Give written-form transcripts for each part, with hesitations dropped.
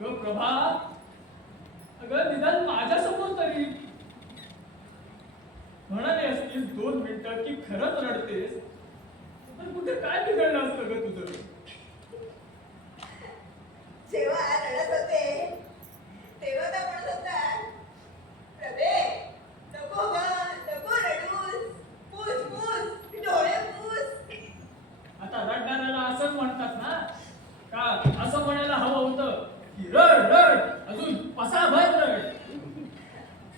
अगं प्रभा, अगं निदान माझ्यासमोर तरी म्हणाले असतील 2 मिनिटं की खरंच रडतेस, पण कुठे काय बिघडलं असतं ग तुझं? जेव्हा रडत होते तेव्हा तर म्हणत होता, प्रभे नको ग, नको रडूस, पूस पूस डोळे पूस. आता रडणाऱ्याला असंच म्हणतात ना, का असं म्हणायला हवं होतं की रड रड अजून पसाभर रड.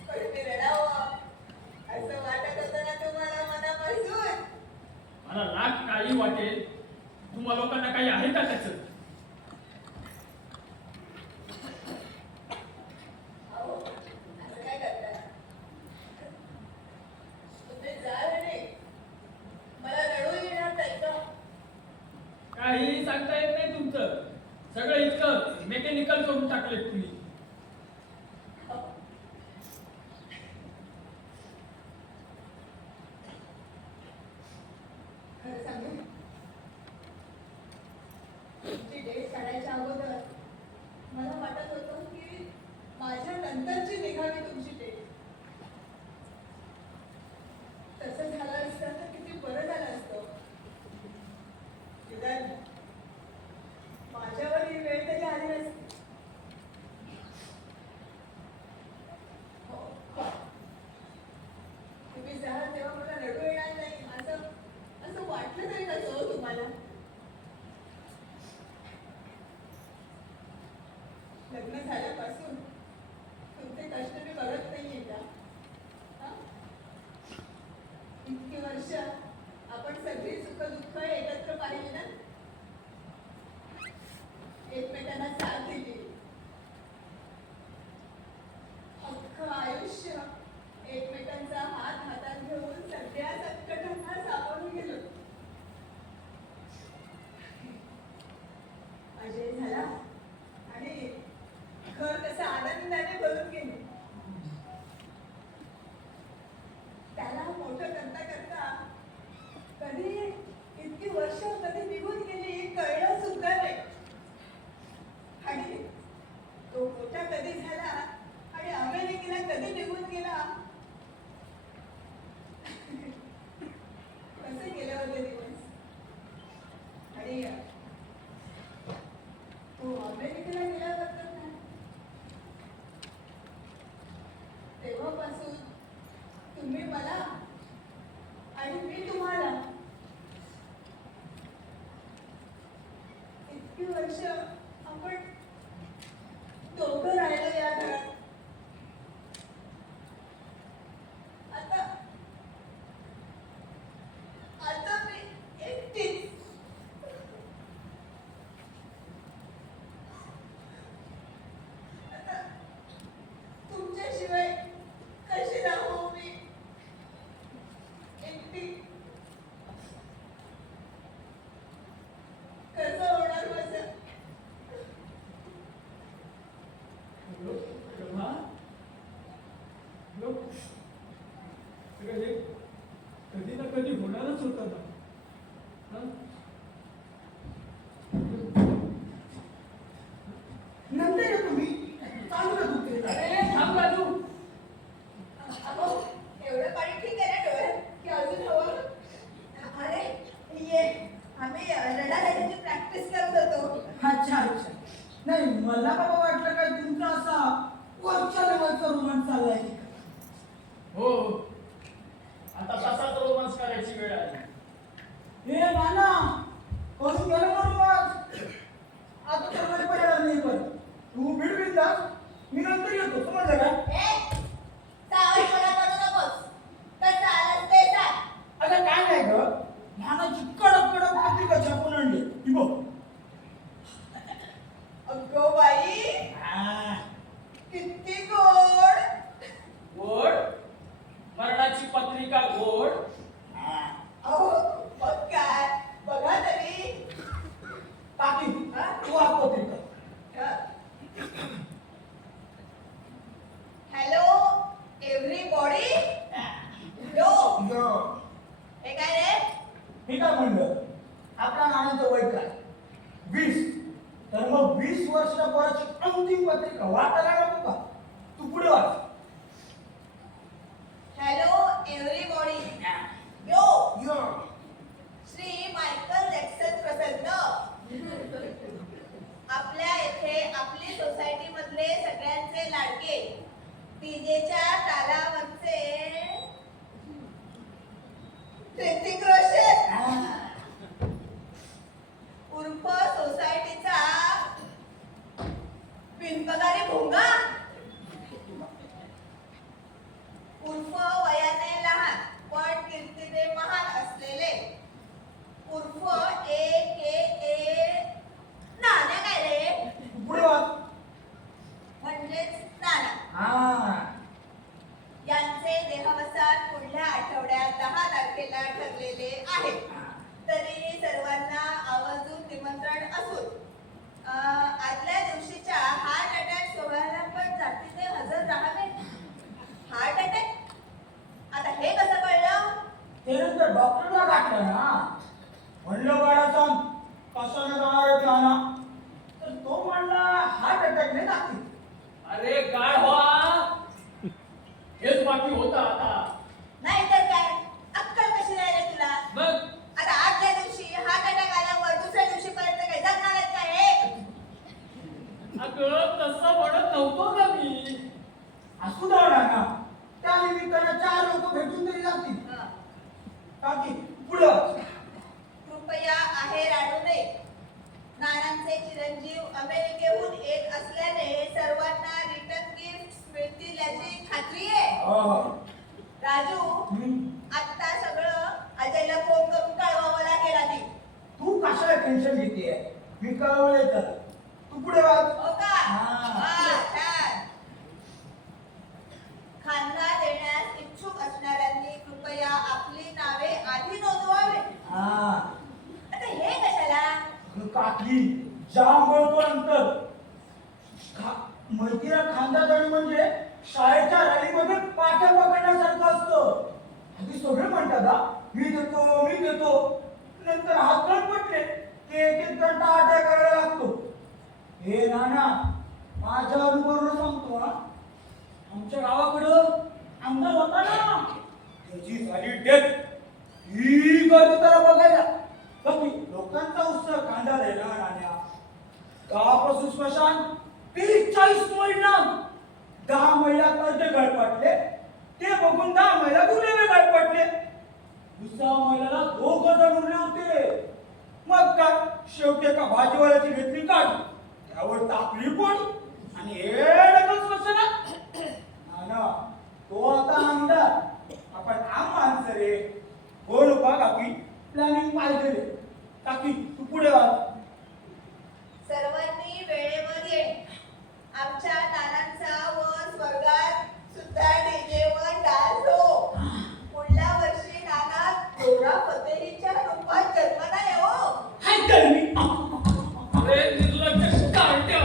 पण मी रडावं असं वाटत होतं ना तुम्हाला मनापासून? मला राग काही वाटेल, तुम्हा लोकांना काही आहे का त्याचं? अहो असं काय करता? तुम्ही जाल नाही, मला रडू येणार नाही का? काही सांगता येत नाही तुमचं. सगळं इतकं मेकॅनिकल करून टाकले तुम्ही. खरं सांगू, तुमची डेट काढायच्या अगोदर मला वाटत होतं की माझ्या नंतरची निघावी तुमची डेट. तसं झालं असतं तर किती बरं झालं असतं. निदान माझ्यावर ही वेळ तरी आली नसती. हो, हो. तुम्ही जाल तेव्हा मला रडू येणार नाही असं असं वाटलं तरी कसं हो तुम्हाला? लग्न झाल्यापासून तुमचे कष्ट मी बघत नाहीये का? हा? इतकी वर्ष आपण सगळी सुख दुःख एकत्र पाहिली ना, एकमेकांना साथ दिली, अख्खं आयुष्य एकमेकांचा हात हातात घेऊन सगळ्या संकटांना सामोरून गेलो. अजय झाला आणि घर कसं आनंदाने भरून गेले. त्याला मोठं करता करता कधी इतकी वर्ष कधी निघून गेली कळलं सुद्धा नाही. आणि तो मोठा कधी झाला आणि अमेरिकेला कधी निघून गेला. कसे गेले होते दिवस. आणि तो अमेरिकेला गेल्यानंतर ना, तेव्हापासून तुम्ही मला आणि मी तुम्हाला इतकी वर्ष आपण दोघं राहिलो या घरात. आता आता मी एकटीच. आता तुमच्याशिवाय कशी राहू मी एकटी? कसं होणार माझं? अगं प्रभा, अगं, अगं हे कधी ना कधी होणारच होतं ना. हं? नंतर येतो मी. चालू का तुमचे? अरे थांब बाजू. अहो एवढं पाणी ठीक आहे ना डोळ्यात की अजून हवं? अरे ये, आम्ही रडारडाची प्रॅक्टिस करत होतो. अच्छा अच्छा. नाही मला बाबा वाटलं काय तुमचा असा वरच्या लेवलचा रोमांस चाललाय की काय. हो हो. आता तसाच रोमांस करायची वेळ आली. हे नाना करून गेलं ना रोमांस. आता तर मला पर्याय नाही पण तू बीड बिंदास, मी नंतर येतो. समजलं का? ए, सावधपणा करू नकोस. कसं आलास ते सांग. अगं काय नाही ग, नानाची कडक कडक पत्रिका छापून आणली. ही बघ. अगो बाई, हा. किती गोड. गोड? मरणाची पत्रिका गोड? हा. अहो मग काय, बघा तरी. टाकी हा तू आ पत्रिका. Hello everybody. Yo, yo. हे काय रे? हे काय म्हणलं, आपल्या नानाचं वय काय? 20. तर मग 20 वर्षापर्यंतची अंतिम पत्रिका वाचायला नको का? तू पुढे वाच. Hello everybody. Yo yo. Shri Michael Jackson प्रसन्न. आपल्या येथे आपली सोसायटी मधले सगळ्यांचे लाडके डीजेच्या तालावरचे ऋतिक रोशन उर्फ सोसायटीचा बिनपगारी भोंगा उर्फ वयाने लहान पण कीर्तीने महान असलेले उर्फ ए नाना. काय रे? तू पुढे वाच. म्हणजेच नाना. हा. यांचे देहावसान पुढल्या आठवड्यात 10 तारखेला ठरलेले आहे. तरी सर्वांना आवर्जून निमंत्रण असून आदल्या दिवशीच्या हार्ट अटॅक सोहळ्याला पण जातीने हजर राहावे. Heart attack? आता हे कसं कळलं? ते नंतर डॉक्टरला गाठलं ना. म्हणलं बाळाचा कशाने जाणार आहे नाना? तर तो म्हणला हार्ट अटॅकने जातील. अरे काय व्हा हेच बाकी होतं आता. नाही तर काय, अक्कल कशी राहिली तुला? मग आता आदल्या दिवशी हार्ट अटॅक आल्यावर दुसऱ्या दिवशीपर्यंत काही जगणार आहेत का हे? अगं तसं म्हणत नव्हतो ना मी. असू द्या नाना. त्या निमित्तानं 4 लोक भेटून तरी जातील. हं. काकी पुढे वाच. कृपया आहे राडू नये. नानांचे चिरंजीव अमेरिकेहून येत असल्याने सर्वांना रिटर्न गिफ्ट मिळतील याची खात्री आहे. राजू, आता सगळं अजयला फोन करून कळवावं लागेल आधी. तू कशाला टेन्शन घेतेय? मी कळवलंय तर. तू पुढे वाच. हो का? हा. हा, छान. खांदा देण्यास इच्छुक असणाऱ्यांनी कृपया आपली नावे आधी नोंदवावे. हा. आता हे कशाला? काकी जाम बोलतो नंतर. मैत्रीला खांदा देणे म्हणजे शाळेच्या रॅलीमध्ये पाठ्या पकडण्यासारखं असतं. आधी सगळे म्हणतात हा, मी देतो. नंतर हात पटले की एक घंटा अटॅक करायला लागतो. हे नाना, माझ्या अनुभवावरून सांगतो हा. आमच्या गावाकडं आमदार होता ना, त्याची झाली डेथ. ही गर्दी त्याला बघायला. बाकी लोकांचा उत्साह कांदा द्यायला नाण्या. गावापासून स्मशान 40 मैल लांब. 10 मैलात अर्धे गळपाटले. ते बघून 10 मैलात उरलेले गळपाटले. 20 मैलाला 2 जण उरले होते. मग काय, शेवटी एका भाजीवाल्याची घेतली काढ, त्यावर तापली पोळी आणि हे डबल स्मशानात. नाना, तो आता आमदार, आपण आम माणसं रे. बोल बा काकी, प्लॅनिंग पाहिजे रे. काकी तू पुढे वाच. सर्वांनी वेळेवर येणे. आमच्या नानांचा व स्वर्गात सुद्धा डीजेवर डान्स हो. पुढल्या वर्षी नाना थोडा फतेहीच्या रूपात जन्माला येऊ. हाय तर मी. अरे निर्लज्ज कार्ट्या.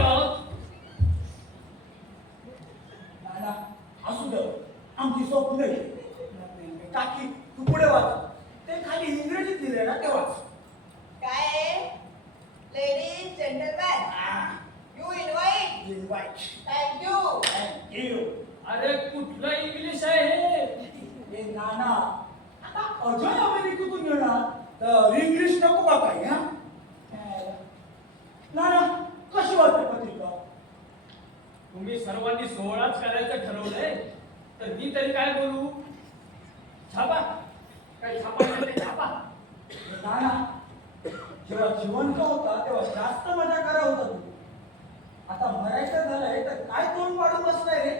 नाना, असू दे, आमची स्वप्न आहे. काकी तू पुढे वाच. ते खाली इंग्रजीत लिहिले ना, ते वाच. काय? Ladies gentleman, you invite. Thank you. Thank you. अरे कुठलं इंग्लिश आहे हे? ए नाना, आता अजय अमेरिकेतून येणार तर इंग्लिश नको का काही? हा नाना, कशी वाटते पत्रिका? तुम्ही सर्वांनी सोहळाच करायचं ठरवलंय तर मी तरी काय बोलू? छापा. काय छापा ते छापा. नाना, जेव्हा जिवंत होता तेव्हा जास्त मजा करा होता तू. आता मरायचं झालंय तर काय तोंड पाडून बसलाय रे?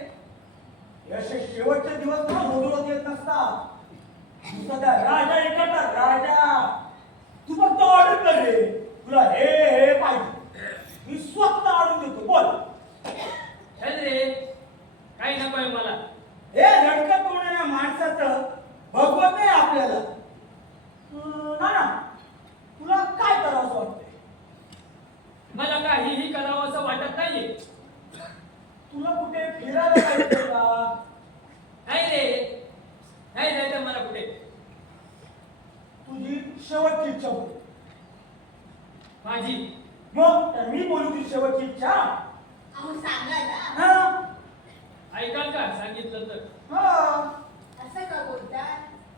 हे असे शेवटचे दिवस ना मोजवत येत नसतात. तू सध्या राजा एखादा राजा. तू फक्त ऑर्डर कर रे. तुला हे पाहिजे, मी स्वतः आणून देतो. बोल. चल रे, काही नकोय मला. हे रडकत होणाऱ्या माणसाचं भगवत नाही आपल्याला. नाना, तुला काय करावं वाटतंय? मला काहीही करावं असं वाटत नाहीये. तुला कुठे फिरायला जायचंय का? नाही रे, नाही जायचं मला कुठे. तुझी शेवटची इच्छा होती माझी मग तर मी बोलू ती शेवटची इच्छा. अहो सांगा ना. हा ऐकाल का सांगितलं तर? हा असं का बोलताय?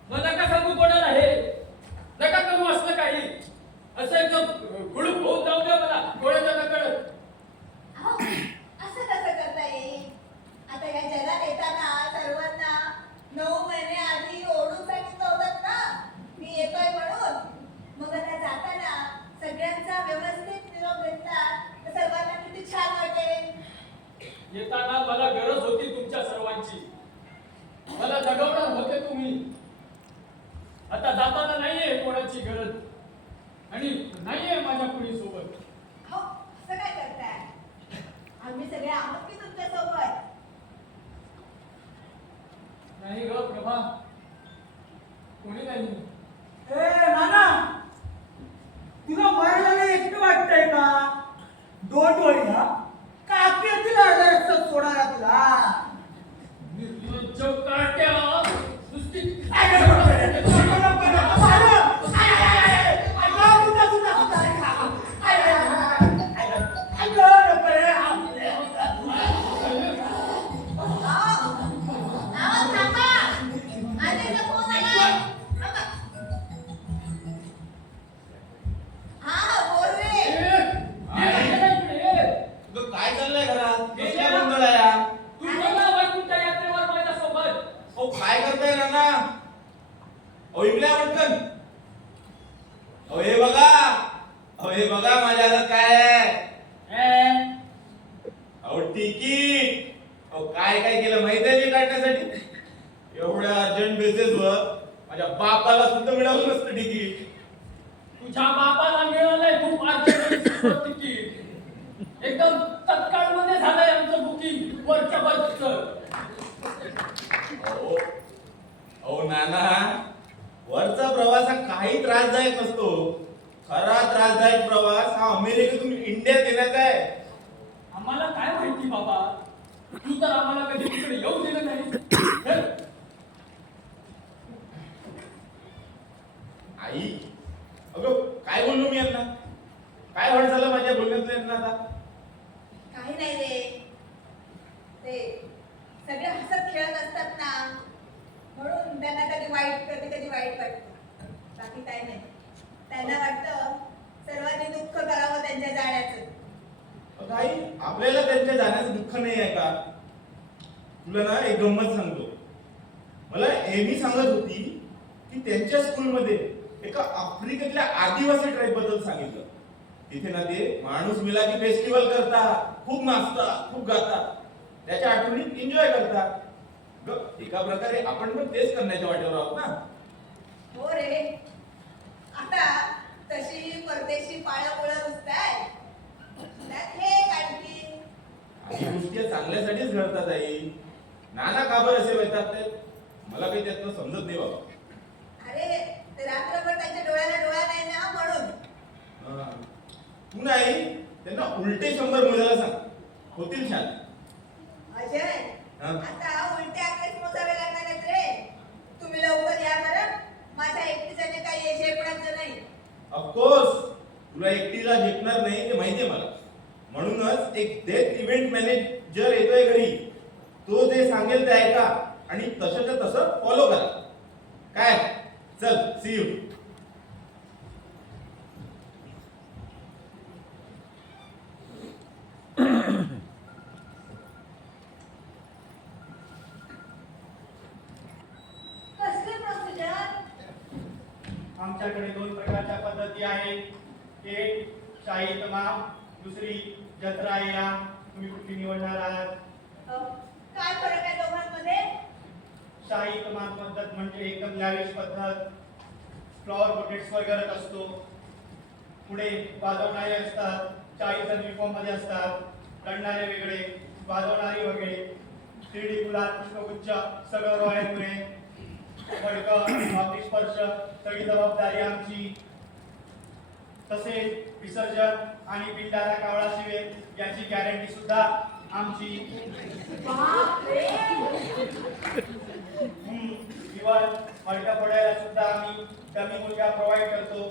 मग नका सांगू कोणाला हे. नका करू असलं काही. असं एकदम गुडूप होऊन जाऊ द्या मला कोणाच्या नकळत. अहो असं कसं करता येईल? आता या जगात येताना सर्वांना 9 महिने आधी ओढून सांगितलं होतं ना मी येतोय म्हणून. मग आता जाताना सगळ्यांचा व्यवस्थित निरोप घेतला तर सर्वांना किती छान वाटेल. येताना मला गरज होती तुमच्या सर्वांची. मला जगवणार होते तुम्ही. आता जाताना नाहीये कोणाची गरज आणि नाहीये माझ्या कुणी सोबत. अहो असं काय करताय? आम्ही सगळे आहोत की तुमच्या सोबत. नाही ग प्रभा, कोणी नाही. ए नाना, तुला मरायला एकटं वाटतंय का? डोंट वरी हा, काकी येतील अर्धा रस्ता सोडायला तुला. निर्लज्ज काट्या, नुसती अहो थांबा. आजीचा फोन आलाय. थांबा. हा बोल रे. तुझं काय चाललंय घरात? कसला गोंधळ आहे हा? तू चला वैकुंठ यात्रेवर माझ्यासोबत. अहो काय करताय नाना? अहो इकडे या पटकन. अहो हे बघा. अहो हे बघा माझ्या हातात काय आहे? अहो तिकीट. अहो काय काय केलं माहिती आहे मी काढण्यासाठी? एवढ्या अर्जंट बेसिसवर माझ्या बापाला सुद्धा मिळालं नसतं तिकीट. तुझ्या बापाला मिळालंय खूप अर्जंट तिकीट. एकदम तत्काळ मध्ये झालंय आमचं बुकिंग वरच्या वरचं. अहो अहो नाना, वरचा प्रवास हा काही त्रासदायक नसतो. खरा त्रासदायक प्रवास हा अमेरिकेतून इंडियात येण्याचा आहे. आम्हाला काय माहिती बाबा, तू तर आम्हाला कधी तिकडे येऊ दिलं नाही. आई, अगं काय बोललो मी यांना? काय वाट झालं माझ्या बोलण्यातलं यांना आता? काही नाही रे. ते सगळे हसत खेळत असतात ना म्हणून त्यांना कधी वाईट वाटतं. बाकी काय नाही. त्यांना वाटतं सर्वांनी दुःख करावं त्यांच्या जाण्याचं. अगं आई, आपल्याला त्यांच्या जाण्याचं दुःख नाही आहे का? तुला ना एक गंमत सांगतो. मला एमी सांगत होती की त्यांच्या स्कूलमध्ये एका आफ्रिकेतल्या आदिवासी ट्राईब बद्दल सांगितलं. तिथे ना ते माणूस मिला की फेस्टिवल करतात, खूप नाचतात, खूप गातात, त्याच्या आठवणीत एन्जॉय करतात. एका प्रकारे आपण पण तेच करण्याच्या वाटेवर आहोत ना. हो रे. आता तशी परदेशी पाळमुळं नुसताय त्यात हे आणखी. काही गोष्टी चांगल्यासाठीच घडतात आई. नाना का बरं असे वैतात ते मला काही त्यातलं समजत नाही बाबा. अरे ते रात्रभर त्यांच्या डोळ्याला डोळा नाही ना म्हणून. हा. तू नाही त्यांना उलटे 100 मोजायला सांग, होतील छान. अजय हा? आता उलटे आकडेच मोजावे लागणार आहेत रे. तुम्ही लवकर या बरं. माझ्या एकटीच्याने काही झेपण्याचं नाही. ऑफकोर्स तुला एकटीला झेपणार नाही ते माहितीये मला. म्हणूनच एक डेथ इव्हेंट मॅनेजर येतोय घरी. तो जे सांगेल ते ऐका आणि तसंच्या तसं फॉलो करा. काय? चल, सी यू. कसली प्रोसिजर? आमच्याकडे 2 प्रकारच्या पद्धती आहेत. एक शाही तमाम, दुसरी जत्रा या. तुम्ही कुठली निवडणार आहात? काय फरक आहे दोघांमध्ये? शाही तमाम पद्धत म्हणजे एकदम लॅविश पद्धत. फ्लॉवर बुकेट्सवर करत असतो. पुढे वाजवणारे असतात, 40 युनिफॉर्म मध्ये असतात. रडणारे वेगळे, वाजवणारी वेगळे. 3D गुलाब, पुष्पगुच्छ, सगळं रॉयल पुणे. फडकं, ऑफिस स्पर्श, सगळी जबाबदारी आमची. तसेच विसर्जन आणि पिंडाला कावळा शिवेल याची गॅरंटी सुद्धा आमची. बापरे. इव्हन मडक्या फोडायला सुद्धा आम्ही डमी मुलगा प्रोव्हाइड करतो.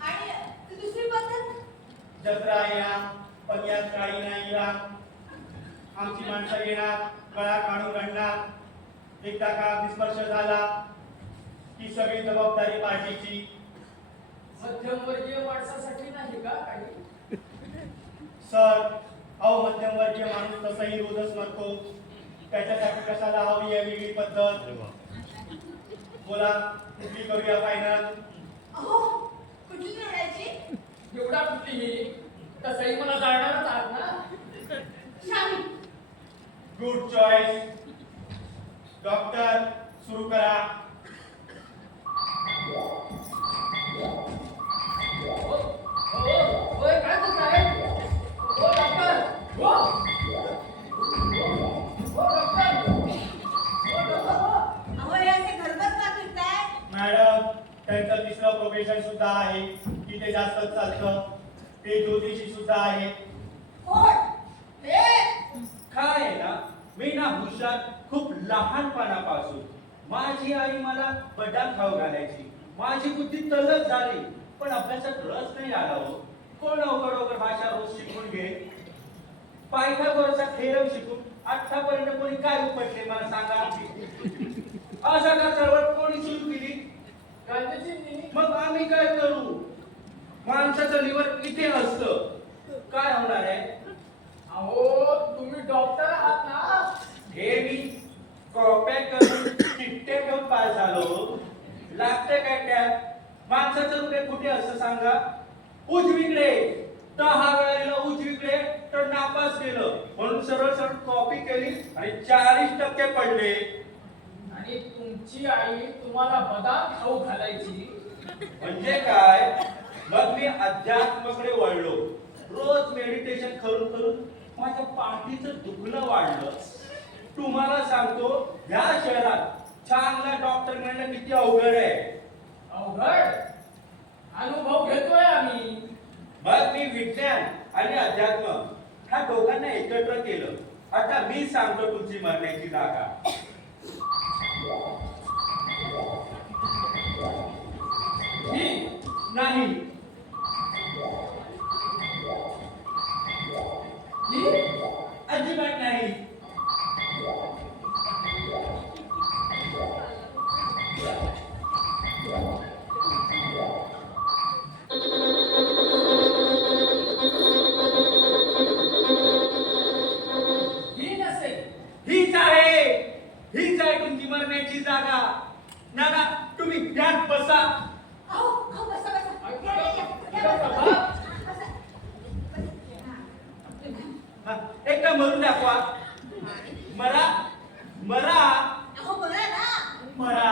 आणि ती दुसरी पद्धत? जत्रा येणार पण यात काही नाही राम. आमची माणसं येणार गळा काढून रडणार. एकदा का निष्पर्श झाला की सगळी जबाबदारी पार्टीची. मध्यमवर्गीय माणसासाठी नाही का काही? सर अहो मध्यमवर्गीय माणूस तसंही रोजच मरतो. त्याच्यासाठी कशाला हवी आहे वेगळी पद्धत? बोला कुठली करूया फायनल? अहो कुठली निवडायची? एवढा कुठलीही तसंही मला जाणणारच आहात ना. शाही. Good choice. डॉक्टर सुरू करा. होय काय करताय? हो डॉक्टर. हो डॉक्टर. अहो हे असे घरबत का फिरताय? मॅडम त्यांचं तिसरं प्रोफेशन सुद्धा आहे की ते जास्तच चालतं. ते ज्योतिषी सुद्धा आहेत. कोण? हे काय आहे ना मी ना हुशार खूप लहानपणापासून. माझी आई मला बदाम खाऊ घालायची. माझी बुद्धी तल्लख झाली पण अभ्यासात रस नाही आला हो. कोण अवघड अवघड भाषा रोज शिकून घे. पायथागोरसचा थेरम शिकून आतापर्यंत कोणी काय उपटले मला सांगा. असा का चळवळ कोणी सुरू केली? गांधीजींनी मग आम्ही काय करू? माणसाचं लिव्हर इथे असतं. काय होणार आहे? अहो तुम्ही डॉक्टर आहात ना. हे मी कॉप्या करून चिठ्ठ्या घेऊन पास झालो. लागते काय त्यात? माणसाचं रुपये कुठे असं सांगा? उजवीकडे 10 वेळा लिहिलं उजवीकडे तर नापास केलं म्हणून सरळ सरळ कॉपी केली आणि 40% पडले. आणि तुमची आई तुम्हाला बदाम खाऊ घालायची. म्हणजे काय? मग मी अध्यात्माकडे वळलो. रोज मेडिटेशन करून करून माझ्या पाठीचं दुखणं वाढलं. तुम्हाला सांगतो या शहरात चांगला डॉक्टर मिळणं किती अवघड आहे. अवघड अनुभव घेतोय आम्ही. मग मी विज्ञान आणि अध्यात्म ह्या दोघांना एकत्र केलं. आता मी सांगतो तुमची मरण्याची जागा. ही नाही ही अजिबात नाही. ही नसेल. हीच आहे. हीच आहे तुमची मरण्याची जागा. नाना तुम्ही ध्यान बसा. अहो अहो बसा बसा. इकडं प्रभा. हा, एकदा मरून दाखवा. मरा मरा अहो बघा ना. मरा.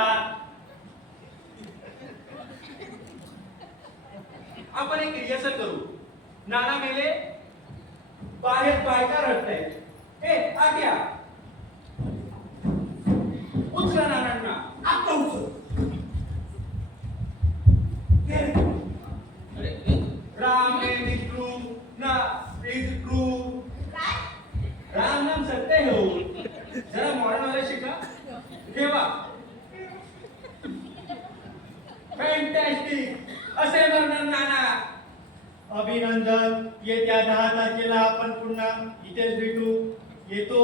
आपण एक रिहर्सल करू. नाना मेले. बाहेर बायका रडतायत. ए आग्या उचला नानांना. आता उचल. राम नेम इज ट्रू ना इज ट्रू. काय? राम नाम सत्य है हो. जरा मॉडर्न वाले शिका. ठेवा. फॅन्टॅस्टिक. असे म्हणणार नाना. अभिनंदन. येत्या 10 तारखेला आपण पुन्हा इथेच भेटू. येतो.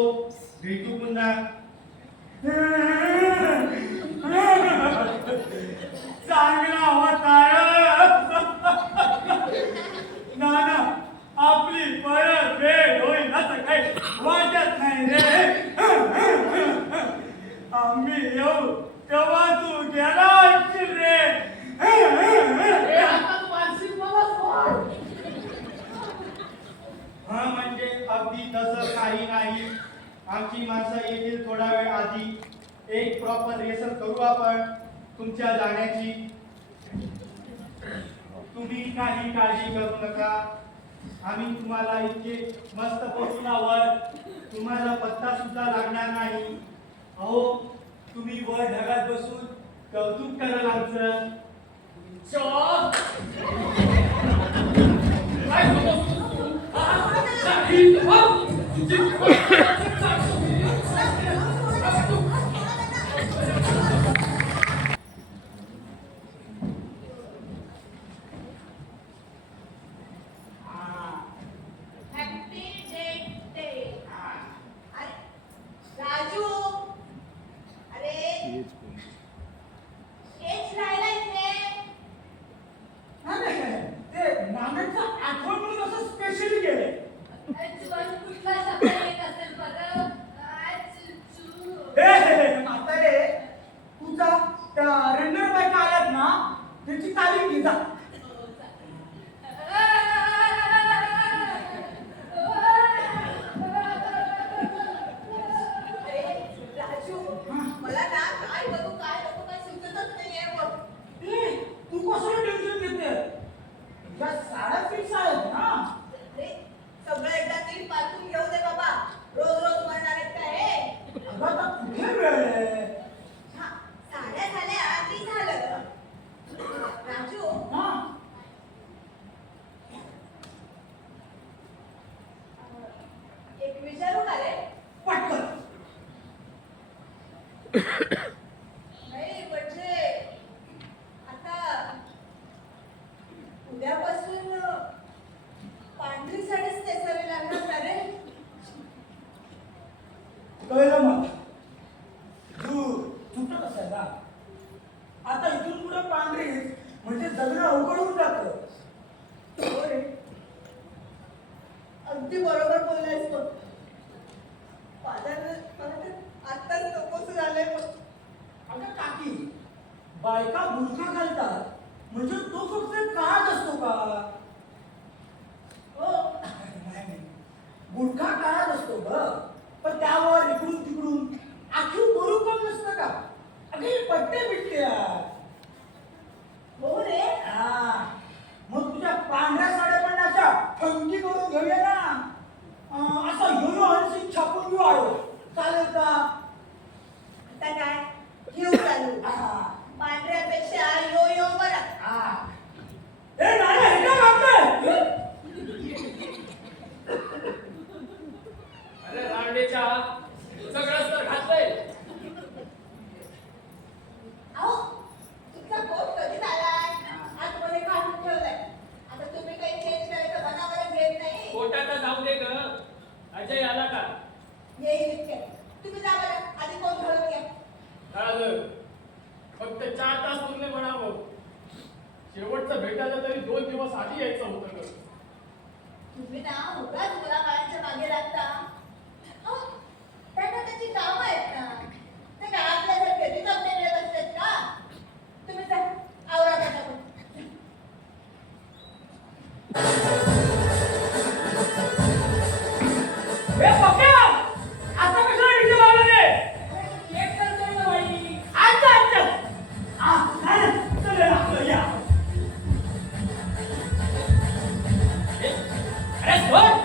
भेटू पुन्हा. चांगला होता नाना. आपली परत भेट होईल असं काही वाटत नाही रे. आम्ही येऊ तेव्हा तू गेला असशील रे. हे आता मानसिक मला सोड. हा म्हणजे अगदी तसं काही नाही. आमची माणसं येतील थोडा वेळ आधी. एक प्रॉपर रिहर्सल करू आपण तुमच्या जाण्याची. तुम्ही काही काळजी करू नका. आम्ही तुम्हाला इतके मस्त पोहोचल्यावर तुम्हाला पत्ता सुद्धा लागणार नाही. अहो तुम्ही वर ढगात बसून कौतुक कराल आमचं. चॉप. काय बोलतोस तू? हा? ही हप. तुझी नाही म्हणजे आता उद्यापासून पांढरी साडीच नेसावी लागणार ना रे. कळलं मला. तू तुटत असाय ना. आता इथून पुढे पांढरी म्हणजे जगणं अवघड होऊन जातं. हो रे, अगदी बरोबर बोललायस बघ. मला तर आत्ताच नकोस झालंय बघ. अगं काकी, बायका बुरखा घालतात म्हणजे तो फक्त काळच असतो का? हो, नाही, बुरखा काळात असतो ग, पण त्यावर इकडून तिकडून आखीव बरू पण नसतं का? अगे पट्टे बिट्टे हो रे. मग तुझ्या पांढऱ्या साड्या पण अशा फंकी करून घेऊया ना. असा योयो हंसी छापून घेऊ आलो, चालेल का? आता काय घेऊ चालू. पांढऱ्यापेक्षा यो यो बरा. ए नाही, हे काय घातलंय? अरे रांडेच्या सगळंच तर घातलंय. अहो, तुमचा कोट कधी आलाय? आतमध्ये काढून ठेवलाय. आता तुम्ही काही चेंज करायचं मनावर घेत नाही. कोटाचा जाऊ दे ग. अजय आला का? येईल इतके. तुम्ही जा बरं, आधी कोट घालून घ्या. कळालं. फक्त 4 तास उरले म्हणावं. शेवटचं भेटायला तरी 2 दिवस आधी यायचं होतं ग. तुम्ही ना उगाच मुलाबाळांच्या मागे लागता. अहो, त्यांना त्याची कामं आहेत ना. ते काय आपल्यासारखे रिकामे मिळत असतात का? तुम्ही जा, आवरा पटापट. ए पक्या, आता कशाला इथे लावलं रे? लेट करतोय ना बाई. अच्छा अच्छा. नाही, चल रे, आपलं या. अरे सोड.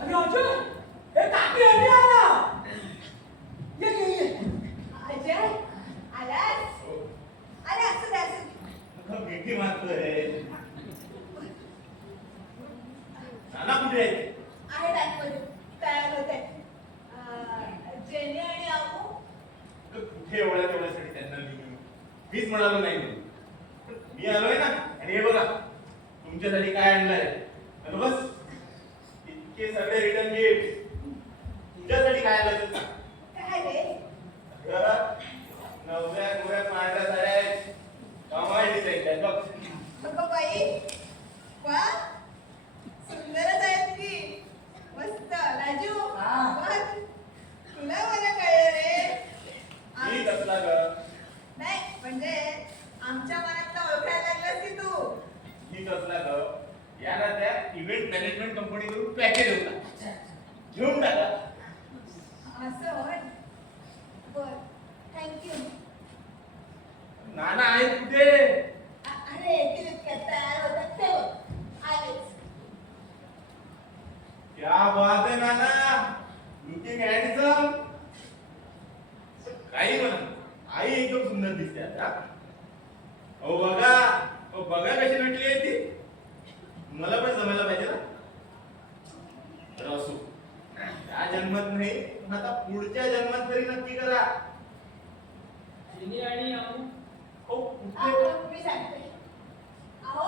अरे अर्जुन, ए काकी आली आला. ये ये ये. अजय, आलास? अरे असं द्या, असं द्या. भेटी मारतोय. नाना कुठे आहे? आहेत आतमध्ये, तयार होत आहेत. जेने आणि आमू. कुठे एवढ्या तेवढ्यासाठी त्यांना मीच म्हणालो नाही म्हणून. मी आलोय ना, आणि हे बघा तुमच्यासाठी काय आणलंय. आणि बस इतके सगळे रिटर्न गिफ्ट. तुझ्यासाठी काय आणलं ते सांग. काय रे? अगं, नवऱ्या गोऱ्या पांढऱ्या साड्या आहेत. कमाल डिझाईन आहेत बघ. अगं बाई, वा, सुंदरच आहेत की. मस्त. राजू, वा, तुला मला कळलं रे. मी कसला ग? नाही म्हणजे आमच्या मनातलं ओळखायला लागलास की तू. मी कसला ग? याला त्या इव्हेंट मॅनेजमेंट कंपनीकडून पॅकेज होता, घेऊन टाका. असं होय. बर, थँक्यू. नाना आहेत कुठे? अरे येतील इतक्यात तयार होतात ते बघ. आलेच. क्या बात है नाना, लुकिंग हँडसम. काही म्हणा, आई एकदम सुंदर दिसते आता. ओ बघा, ओ बघा कशी नटली आहे ती. मला पण जमायला पाहिजे ना. तर असो, या जन्मात नाही पण आता पुढच्या जन्मात तरी नक्की करा. जेनी आणि आमू हो कुठे? अहो, मी सांगते. अहो,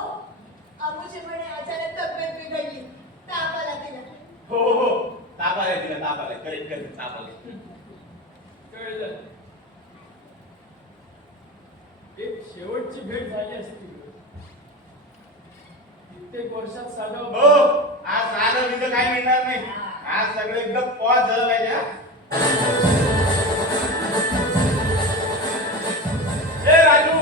अमुची म्हणे अचानक तब्येत बिघडली. ताप आला तिला. हो हो, ताप आलाय तिला, ताप आलाय. करेक्ट करेक्ट, ताप आलाय. कळलं. एक शेवटची भेट झाली असती. कित्येक वर्षात हो, साधं आज साधं बिधं काय मिळणार नाही. आज सगळं एकदम पॉज झालं पाहिजे. हा? ए राजू,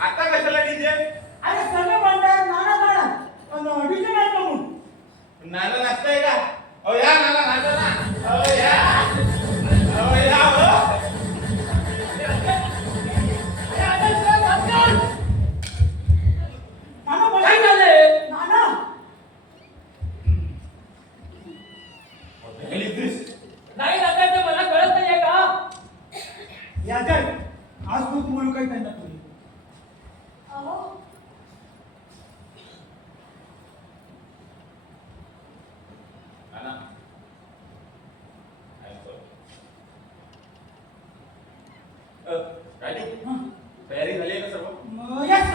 आता कशाला डीजे? अरे सगळे म्हणतात नाना गाणं, पण डीजे नाही कमून. नाना नाचताय का? अहो या नाना, नाचा ना. अहो या, अहो या हो. नाना बोला. काय झालंय? नाना. What the hell is this? नाही नाचायचं मला कळत नाहीये का? या जाय. आज तू तुम्हाला काही त्यांना तुझी. अहो, राजू तयारी झाली आहे का सर्व? Yes.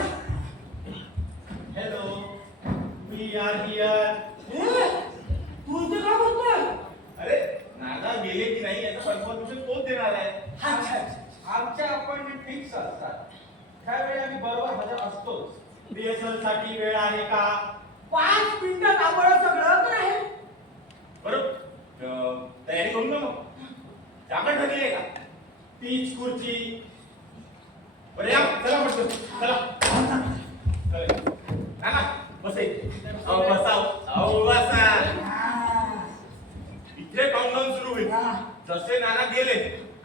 Hello, we are here. तू इथे काय करतोय? अरे नाना गेले की नाही याचं कन्फर्मेशन कोण देणार आहे? अच्छा. आमच्या अपॉइंटमेंट फिक्स असतात. त्यावेळी आम्ही बरोबर हजर असतोच. रिहर्सल साठी वेळ आहे का? 5 मिनिटात आम्हाला सगळं तर आहे. बरं तयारी करू ना मग. जागा ठरली आहे का? तीच खुर्ची. बरं या चला म्हटलं चला. नाना बसे. बसा. इथे काउंटडाऊन सुरू होईल. जसे नाना गेले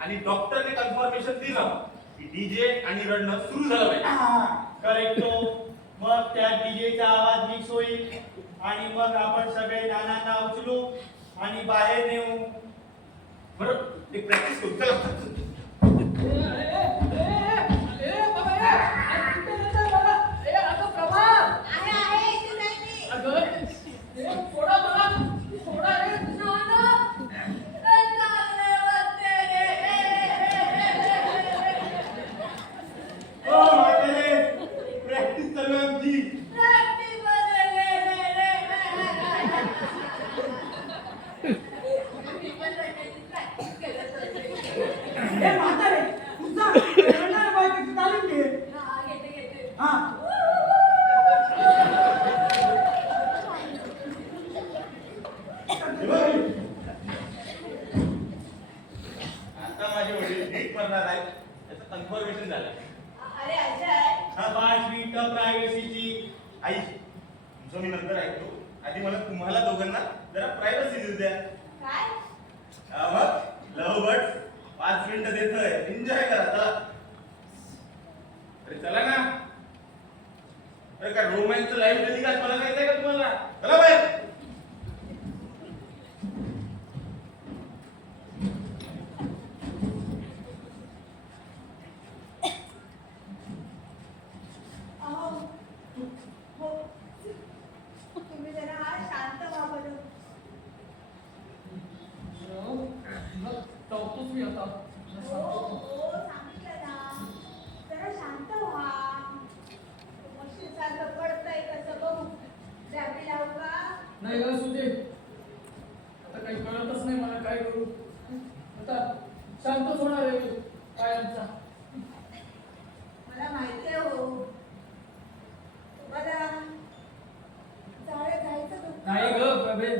आणि डॉक्टरने कन्फर्मेशन दिलं की डीजे आणि रडणं सुरू झालं पाहिजे. करेक्टो. मग त्या डीजेचा आवाज मिक्स होईल आणि मग आपण सगळे नानांना उचलू आणि बाहेर नेऊ. बरं एक प्रॅक्टिस करू चला. हो म्हातारे, प्रॅक्टिस चालू आहे आमची. हे म्हातारे, तुझा रडणाऱ्या बायकोची तालीम घे. हा. आता माझे वडील नीट मरणार आहेत याचं कन्फर्मेशन झालं. अरे अजय, 5 मिनिटं प्रायव्हसीची. आई तुमचं मी नंतर ऐकतो. आधी मला तुम्हाला दोघांना जरा प्रायव्हसी देऊ द्या. काय? हा मग लव बर्ड्स 5 मिनिटं देतोय. एन्जॉय करा चला. अरे चला ना. अरे काय रोमॅन्सचं लाईव्ह टेलिकास्ट मला करायचंय का तुम्हाला? चला बाहेर. अहो, हो. तुम्ही जरा शांत व्हा बरं. मी आता हो, सांगितलं ना. जरा शांत व्हा. मशीनसारखं पडतंय कसं बघू. द्यावी लावू का? नाही ग सुदे, आता काही कळतच नाही मला काय करू. आता शांतच होणार आहे कायमचा. मला माहिती आहे हो. तुम्हाला चाळे जायचं दुःख. नाही ग प्रभे,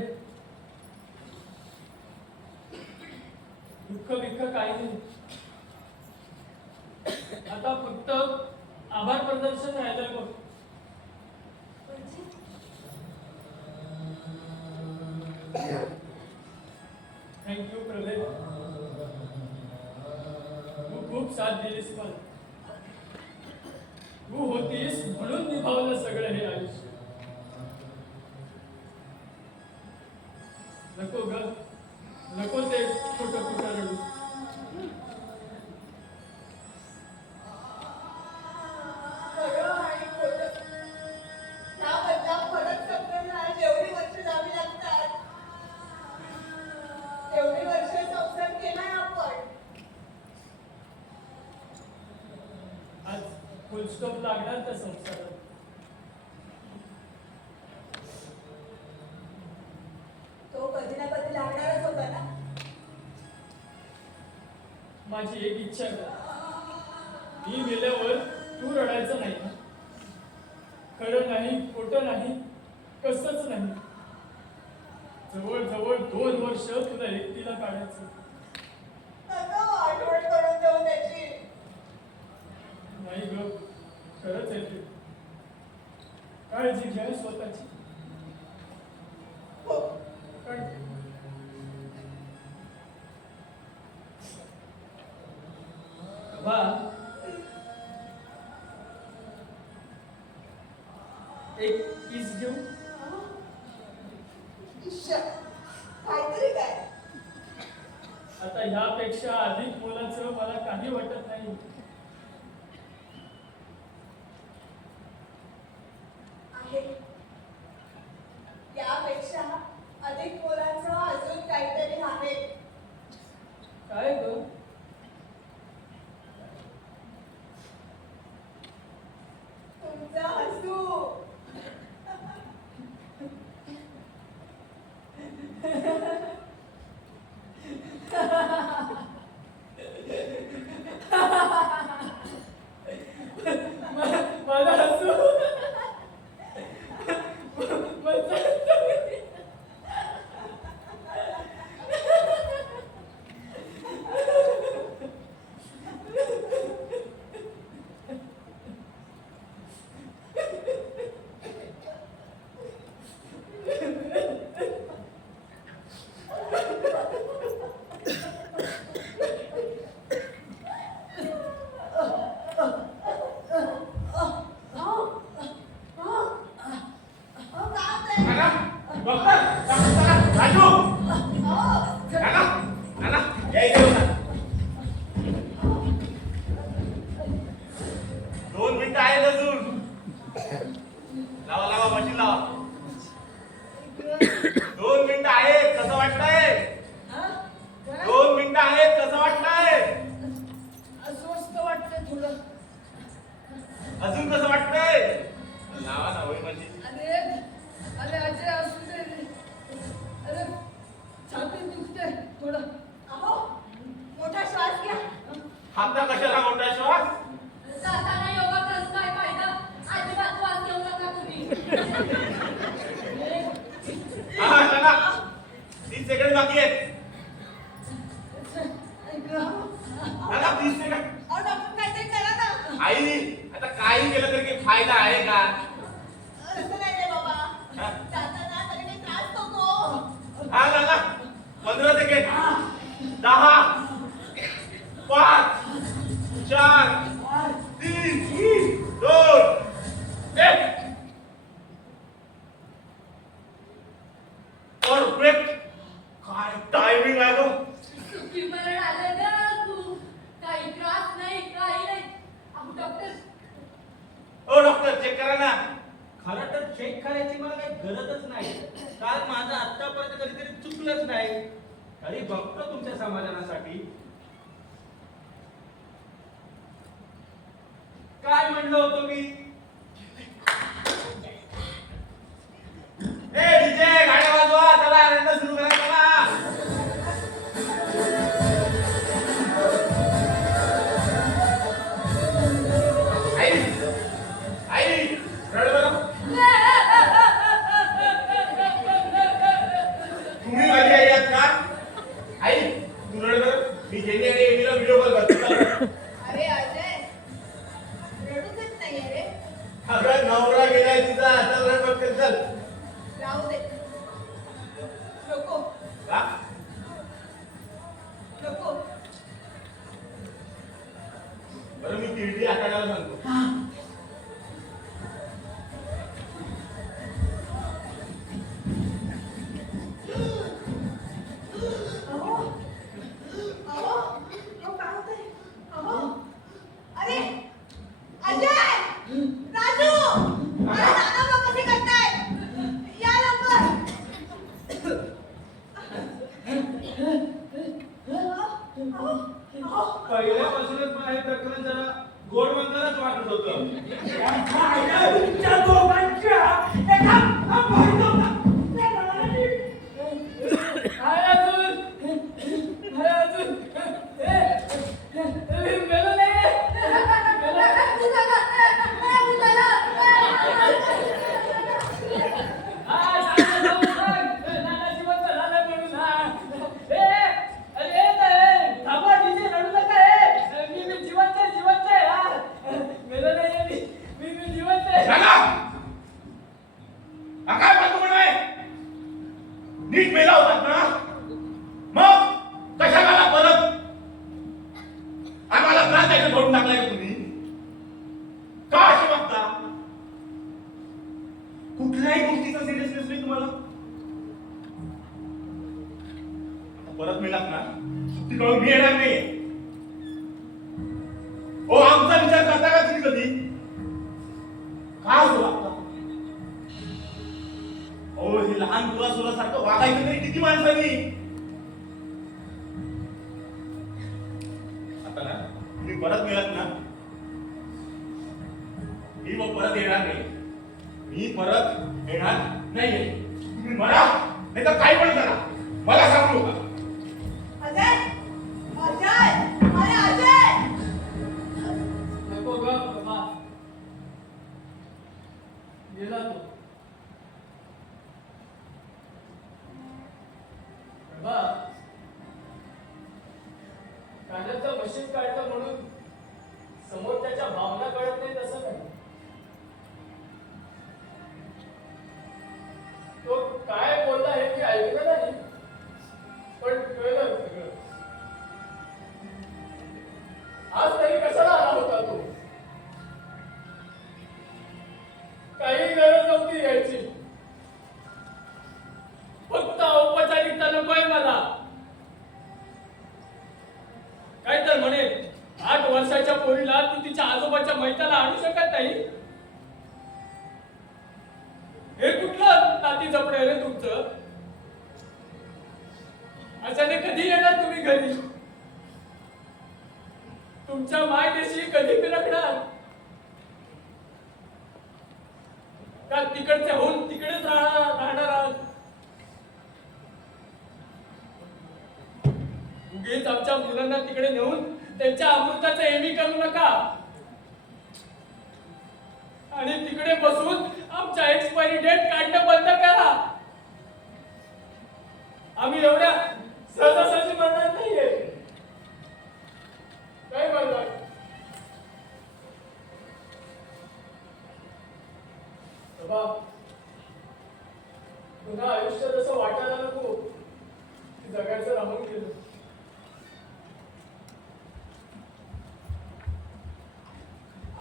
दुःख बिक्ख काही नाही. आता फक्त आभार प्रदर्शन राहिलं बघ. म्हणजे थँक्यू प्रभे, तू खूप साथ दिलीस मला. तू होतीस म्हणून निभावलं सगळं हे आयुष्य. नको ग, नको ते खोटं खोटं रडू. खरं आणि खोटं ह्या बदलात फरक समजायला जेवढी वर्ष जावी लागतात तेवढी वर्ष संसार केलाय आपण. आज फुल स्टॉप लागणार त्या संसारात. तो कधी ना कधी लागणारच होता ना. माझी एक इच्छा आहे, मी गेल्यावर तू रडायचं नाही ना. खरं नाही, खोटं नाही, कसंच नाही. जवळ 2 वर्ष तुला एकटीला काढायचं. नका आठवण करून देऊ त्याची. नाही ग, खरंच आहे ते. काळजी घ्या स्वतःची. हो. काळजी. बा, एक किस घेऊ. इश्श, काहीतरी काय. आता ह्यापेक्षा अधिक मुलाचं मला काही वाटत नाही. आहे. यापेक्षा अधिक मुलाचं अजून काहीतरी आहे. काय ग? थोडं अजून कसं वाटतंय? नावा ना होय माझी. अरे अरे अजय असू दे रे. अरे छाती दुखते थोडं. अहो मोठा श्वास घ्या. आता कशाला मोठा श्वास? जाताना योगा करत काय फायदा? अजिबात वास घेऊ नका तुम्ही. हा चला 30 सेकंड बाकी आहेत. चला 30 सेकंड. अहो डॉक्टर काहीतरी करा ना. आई आता काही केलं तरी काही फायदा आहे का? असं नाही रे बाबा. जाताना तरी काही त्रास नको. हा दादा 15 सेकंड 10 5 4 3 2 1 परफेक्ट. काय टायमिंग आहे गं. सुखी मरण आलं ना तू. काही त्रास नाही, काही नाही. अहो डॉक्टर, ओ डॉक्टर चेक करा ना. खरं तर चेक करायची मला काही गरजच नाही, कारण माझं आतापर्यंत कधीतरी चुकलंच नाही. तरी बघतो तुमच्या समाधानासाठी. काय म्हणलं होतं मी? ए डीजे गाड्या वाजवा, चला रंग सुरू करा चला. आई आई रड बरं. तुम्ही माझी आई आहात का? आई तू रड बरं. मी जेनी आणि एमीला व्हिडिओ कॉल करतो. अरे अजय रडूच येत नाहीये रे. अगं नवरा गेलाय तिचा. चल रड पटकन चल. राहू दे. नको का? नको. बरं मी तिरडी हाताळायला सांगतो. अहो अहो अहो काय होतंय? अहो अरे अजय राजू अरे नाना बघ कसे करताय. या लवकर. अहो अहो पहिल्यापासूनच मला हे प्रकरण जरा गोड मंगलच वाटत होतं. तुमच्या दोघांच्या एका काय अजून? काय अजून? मेलो नाही. हा, सांग, नाना जिवंत झाला म्हणून. अरे थांबा डीजे रडू नका. मी जिवंत आहे, जिवंत आहे. हा मेलो नाही मी जिवंत आहे. झाला. हा काय म्हणतो म्हणाय? नीट मेला होतात ना? मग कशाला परत आम्हाला त्रास द्यायला सोडून टाकलाय का तुम्ही? का असे वागता? कुठल्याही गोष्टीचा सिरियसनेस नाही तुम्हाला? आता परत मिळात ना सुट्टी करून मी येणार नाही. हो आमचा विचार करता का तुम्ही कधी? का असं वागता? हो हे लहान मुलासारखं वागायचं तरी किती माणसांनी? आता ना तुम्ही परत मिळत ना मी मग परत येणार नाही. मी परत येणार नाहीये. तुम्ही मरा नाही तर काही पण करा. मला सांगू नका. अजय अजय अरे अजय नको ग बाबा. गेला तो. बाबा कानाचं मशीन काढलं म्हणून समोर त्याच्या भावना कळत नाही तसं नाही. तो काय बोलला हे मी ऐकलं नाही, पण कळलं सगळं. आज तरी कशाला आला होता तो? काही गरज नव्हती यायची. फक्त औपचारिकता नकोय मला. काय तर म्हणे 8 वर्षाच्या पोरीला तू तिच्या आजोबाच्या मैताला आणू शकत नाही. हे कुठलं नाती जपणं रे तुमचं? अचानक कधी येणार तुम्ही घरी? तुमच्या मायदेशी कधी फिरकणार? का तिकडचे होऊन तिकडेच राहणार आहात? उगीच आमच्या मुलांना तिकडे नेऊन त्यांच्या अमृताचं एमी करू नका आणि तिकडे बसून आमच्या एक्सपायरी डेट काढणं बंद करा. आम्ही एवढ्या सहजासहजी मरणार नाहीये. काय म्हणणार? बाबा, पुन्हा आयुष्यात असं वाटायला नको की जगायचं राहून गेलं.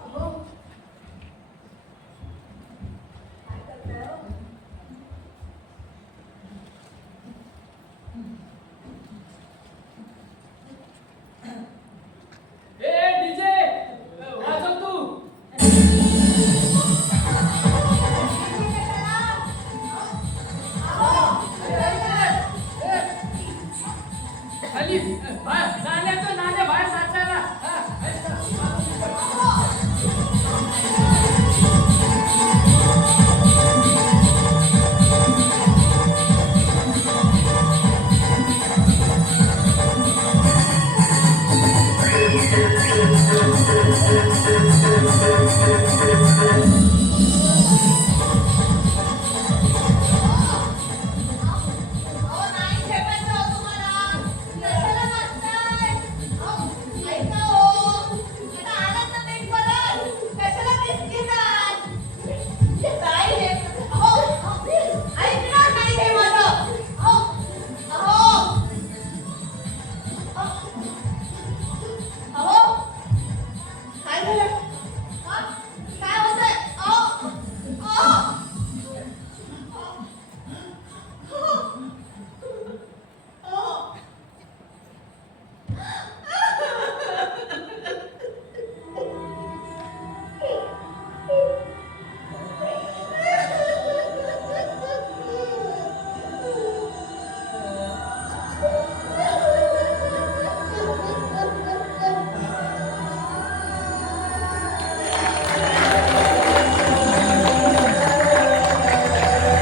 अहो, काय करताय हो? ए डीजे वाजव तू. खाली नाण्याचं नाण्या बाहेर साचायला. Thank you.